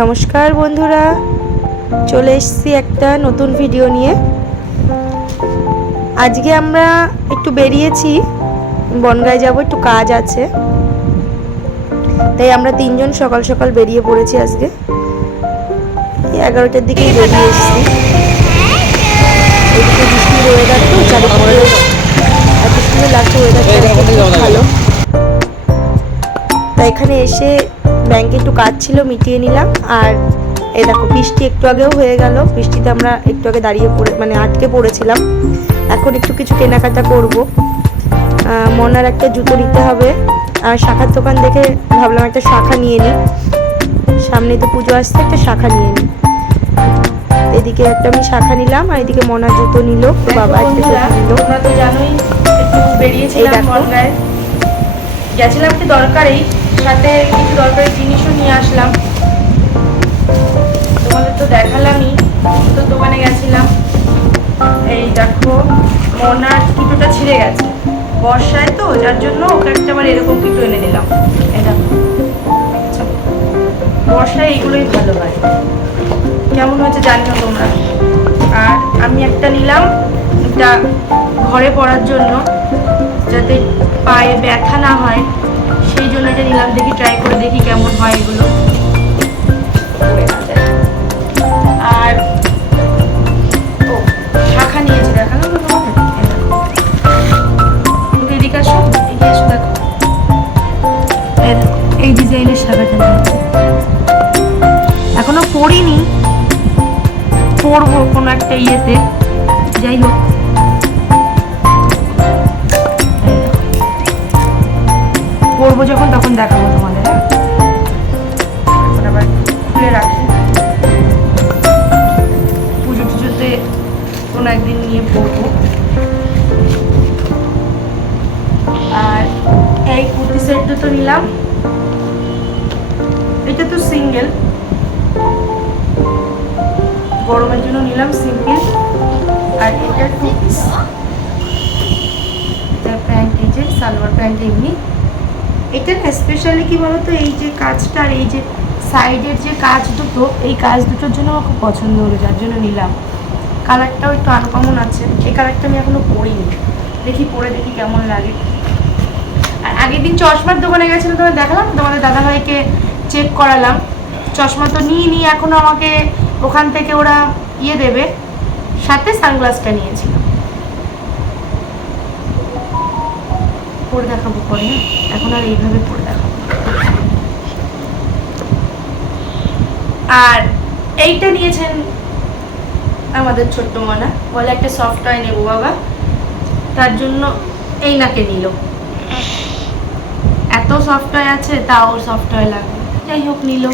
নমস্কার বন্ধুরা, চলে এসেছি একটা নতুন ভিডিও নিয়ে। আজকে আমরা একটু বেরিয়েছি, বনগাঁয় যাব, একটু কাজ আছে, তাই আমরা তিনজন সকাল সকাল বেরিয়ে পড়েছি। আজকে 11টার দিকেই বেরিয়ে এসেছি। এদিকে বৃষ্টির ওয়েদার, তো চারিদিকে এত সুন্দর লাগছে ওয়েদারটা, খুব ভালো। তাই এখানে এসে ব্যাংকে একটু কাজ ছিল, মিটিয়ে নিলাম। আর এই দেখো, বৃষ্টি একটু আগেও হয়ে গেল। বৃষ্টিতে আমরা একটু আগে দাঁড়িয়ে আটকে পড়েছিলাম। এখন একটু কিছু কেনাকাটা করব। মনার একটা জুতো নিতে হবে, আর শাখার দোকান দেখে ভাবলাম একটা শাখা নিয়ে নিই, সামনে তো পুজো আসছে, একটা শাখা নিয়ে নিই। এদিকে একটা আমি শাখা নিলাম, আর এদিকে মনার জুতো নিল, বাবা একটা জুতো নিল। তোমরা তো জানোই একটু বেরিয়েছিলাম, বনগাঁয় গেছিলাম একটু দরকারেই, সাথে কিছু দরকারি জিনিসও নিয়ে আসলাম। তোমাদের তো দেখালামই, তো দোকানে গেছিলাম। এই দেখো, মনার কিটোটা ছিঁড়ে গেছে বর্ষায়, তো যার জন্য ওকে একটা আবার এরকম কিটো এনে দিলাম। এই দেখো, বর্ষায় এইগুলোই ভালো হয়। কেমন হয়েছে জানি না তোমরা। আর আমি একটা নিলাম, এটা ঘরে পরার জন্য, যাতে পায়ে ব্যথা না হয়, সেই জন্য এটা নিলাম। দেখি, ট্রাই করে দেখি কেমন হয় এগুলো। আর ও শাখা নিয়েছি, দেখালাম তো তোমাদের। এদিকে আসো, এগিয়ে এসো, দেখো এই ডিজাইনের শাখাটা নিয়েছি। এখনো পরিনি, পরবো কোনো একটা ইয়েতে। যাই হোক, পরবো যখন, তখন দেখাবো তোমাদের। এখন আবার খুলে রাখি, পুজো টুজোতে কোনো একদিন নিয়ে পরবো। আর এই কুর্তি সেট দুটো নিলাম। এটা তো সিঙ্গেল, গরমের জন্য নিলাম সিম্পল। আর এটা টু পিস, প্যান্ট, এই যে সালোয়ার প্যান্ট এমনি। এটা স্পেশালি কি বলতো, এই যে কাজটা আর এই যে সাইডের যে কাজ দুটো, এই কাজ দুটোর জন্য আমার খুব পছন্দ হলো, যার জন্য নিলাম। কালারটাও একটু আনকমন আছে। এই কালারটা আমি এখনো পরিনি, দেখি পরে দেখি কেমন লাগে। আর আগের দিন চশমার দোকানে গেছিলাম, তোমাদের দেখালাম, তোমাদের দাদাভাইকে চেক করালাম। চশমা তো নিয়ে এখনো আমাকে ওখান থেকে ওরা ইয়ে দেবে, সাথে সানগ্লাসটা নিয়েছিল। পরে দেখাবো পরে, এখন আর এইভাবে পরে দেখাবো। আর এইটা নিয়েছেন আমাদের ছোট্ট মনা, বলে একটা সফট টয় নেবো বাবা, তার জন্য এই নাকে নিল। এত সফট টয় আছে, তাও সফট টয় লাগবে। যাই হোক, নিল।